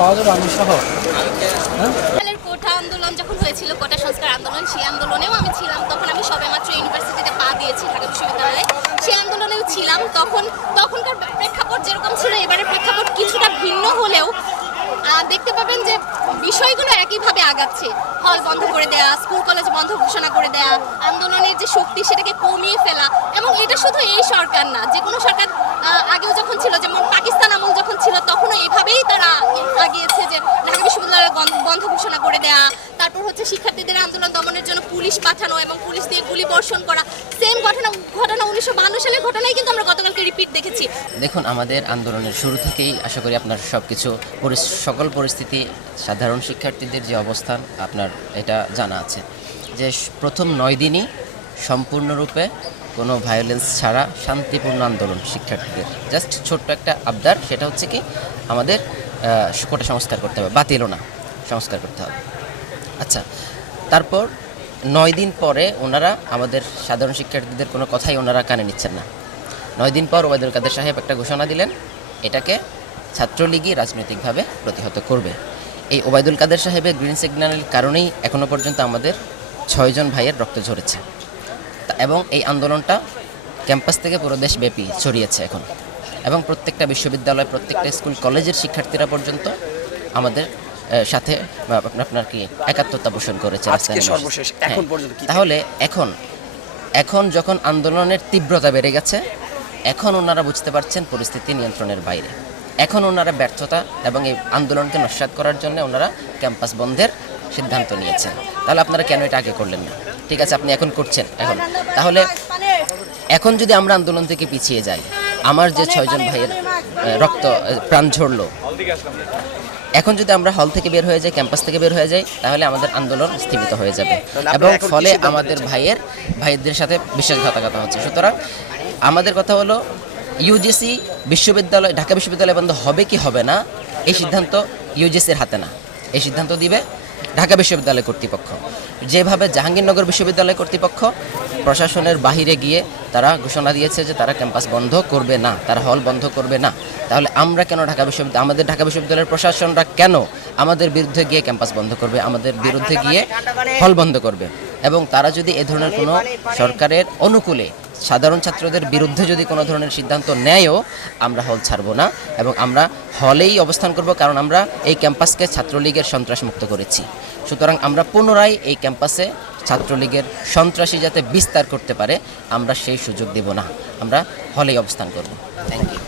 পাওয়া যাবে আমি সহ। কোটা আন্দোলন যখন হয়েছিল, কোটা সংস্কার আন্দোলন, সেই আন্দোলনেও আমি ছিলাম। তখন আমি সবেমাত্র ইউনিভার্সিটিতে পা দিয়েছি, ঢাকা বিশ্ববিদ্যালয়ে। সেই আন্দোলনেও ছিলাম। তখনকার প্রেক্ষাপট যেরকম ছিল, এবারের প্রেক্ষাপট কিছুটা ভিন্ন হলেও দেখতে পাবেন যে বিষয়গুলো একইভাবে আগাচ্ছে। হল বন্ধ করে দেয়া, স্কুল কলেজ বন্ধ ঘোষণা করে দেয়া, আন্দোলনের যে শক্তি সেটাকে কমিয়ে ফেলা। এবং এটা শুধু এই সরকার না, যে কোনো সরকার আগেও যখন ছিল, যেমন পাকিস্তান আমল যখন ছিল, তখনও এভাবেই তারা আগিয়েছে যে ঢাকা বিশ্ববিদ্যালয় বন্ধ ঘোষণা করে দেয়া, তারপর হচ্ছে শিক্ষার্থীদের আন্দোলন দমনের জন্য পুলিশ পাঠানো এবং পুলিশ দিয়ে গুলি বর্ষণ করা। সেম ঘটনা 1952 সালের ঘটনাই কিন্তু আমরা গতকালকে রিপিট দেখেছি। দেখুন, আমাদের আন্দোলনের শুরু থেকেই আশা করি আপনার সকল পরিস্থিতি, সাধারণ শিক্ষার্থীদের যে অবস্থান আপনার এটা জানা আছে, যে প্রথম 9 দিনই সম্পূর্ণরূপে কোনো ভায়োলেন্স ছাড়া শান্তিপূর্ণ আন্দোলন শিক্ষার্থীদের। জাস্ট ছোট্ট একটা আবদার, সেটা হচ্ছে কি আমাদের কোটা সংস্কার করতে হবে, বাতিলও না, সংস্কার করতে হবে। আচ্ছা, তারপর 9 দিন পরে ওনারা আমাদের সাধারণ শিক্ষার্থীদের কোনো কথাই ওনারা কানে নিচ্ছেন না। 9 দিন পর ওবায়দুল কাদের সাহেব একটা ঘোষণা দিলেন, এটাকে ছাত্রলীগই রাজনৈতিকভাবে প্রতিহত করবে। এই ওবায়দুল কাদের সাহেবের গ্রিন সিগন্যালের কারণেই এখনও পর্যন্ত আমাদের 6 জন ভাইয়ের রক্ত ঝরেছে, এবং এই আন্দোলনটা ক্যাম্পাস থেকে পুরো দেশব্যাপী ছড়িয়েছে এখন, এবং প্রত্যেকটা বিশ্ববিদ্যালয়, প্রত্যেকটা স্কুল কলেজের শিক্ষার্থীরা পর্যন্ত আমাদের সাথে আপনার কি একাত্মতা পোষণ করেছে। তাহলে এখন যখন আন্দোলনের তীব্রতা বেড়ে গেছে, এখন ওনারা বুঝতে পারছেন পরিস্থিতি নিয়ন্ত্রণের বাইরে। এখন ওনারা ব্যর্থতা এবং এই আন্দোলনকে নস্যাৎ করার জন্য ওনারা ক্যাম্পাস বন্ধের সিদ্ধান্ত নিয়েছেন। তাহলে আপনারা কেন এটা আগে করলেন না? ঠিক আছে, আপনি এখন করছেন, তাহলে এখন যদি আমরা আন্দোলন থেকে পিছিয়ে যাই, আমার যে 6 জন ভাইয়ের রক্ত প্রাণ ঝরলো, এখন যদি আমরা হল থেকে বের হয়ে যাই, ক্যাম্পাস থেকে বের হয়ে যাই, তাহলে আমাদের আন্দোলন স্থগিত হয়ে যাবে, এবং ফলে আমাদের ভাইয়েদের সাথে বিশ্বাসঘাতকতা হচ্ছে। সুতরাং আমাদের কথা হলো, ইউজিসি বিশ্ববিদ্যালয়, ঢাকা বিশ্ববিদ্যালয় বন্ধ হবে কি হবে না, এই সিদ্ধান্ত ইউজিসির হাতে না। এই সিদ্ধান্ত দিবে ঢাকা বিশ্ববিদ্যালয় কর্তৃপক্ষ। যেভাবে জাহাঙ্গীরনগর বিশ্ববিদ্যালয় কর্তৃপক্ষ প্রশাসনের বাহিরে গিয়ে তারা ঘোষণা দিয়েছে যে তারা ক্যাম্পাস বন্ধ করবে না, তারা হল বন্ধ করবে না, তাহলে আমরা কেন আমাদের ঢাকা বিশ্ববিদ্যালয়ের প্রশাসনরা কেন আমাদের বিরুদ্ধে গিয়ে ক্যাম্পাস বন্ধ করবে, আমাদের বিরুদ্ধে গিয়ে হল বন্ধ করবে? এবং তারা যদি এ ধরনের কোনো সরকারের অনুকূলে সাধারণ ছাত্রদের বিরুদ্ধে যদি কোনো ধরনের সিদ্ধান্ত নেয়ও, আমরা হল ছাড়ব না, এবং আমরা হলেই অবস্থান করব, কারণ আমরা এই ক্যাম্পাসকে ছাত্রলীগের সন্ত্রাসমুক্ত করেছি। সুতরাং আমরা পুনরায় এই ক্যাম্পাসে ছাত্রলীগের সন্ত্রাসী যাতে বিস্তার করতে পারে, আমরা সেই সুযোগ দেব না, আমরা হলেই অবস্থান করব। Thank you.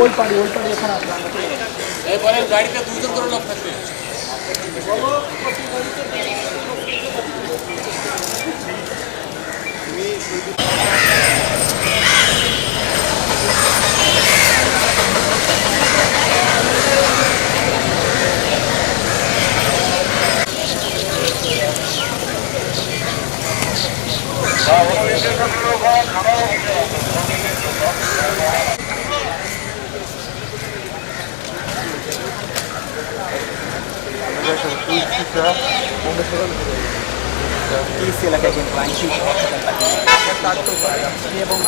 ওই পাড়ি এখানে এরপরে গাড়িতে 2 জন করে লোক থাকবে। এলাকায় কিন্তু আইনশৃঙ্খলা এবং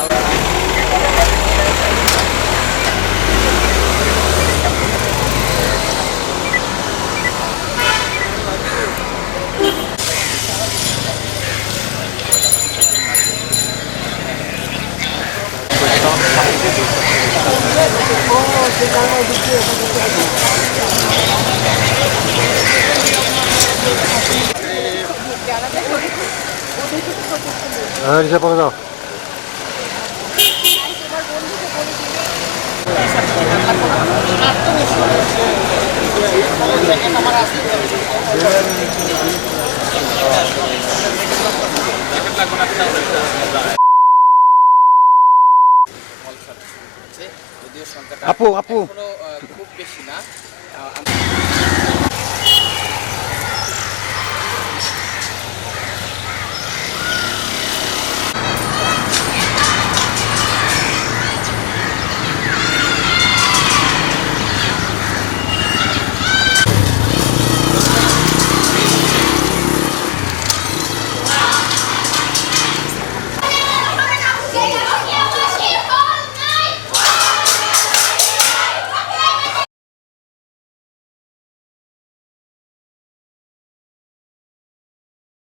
রিসা পড়ে দাও। আপু খুব বেশি না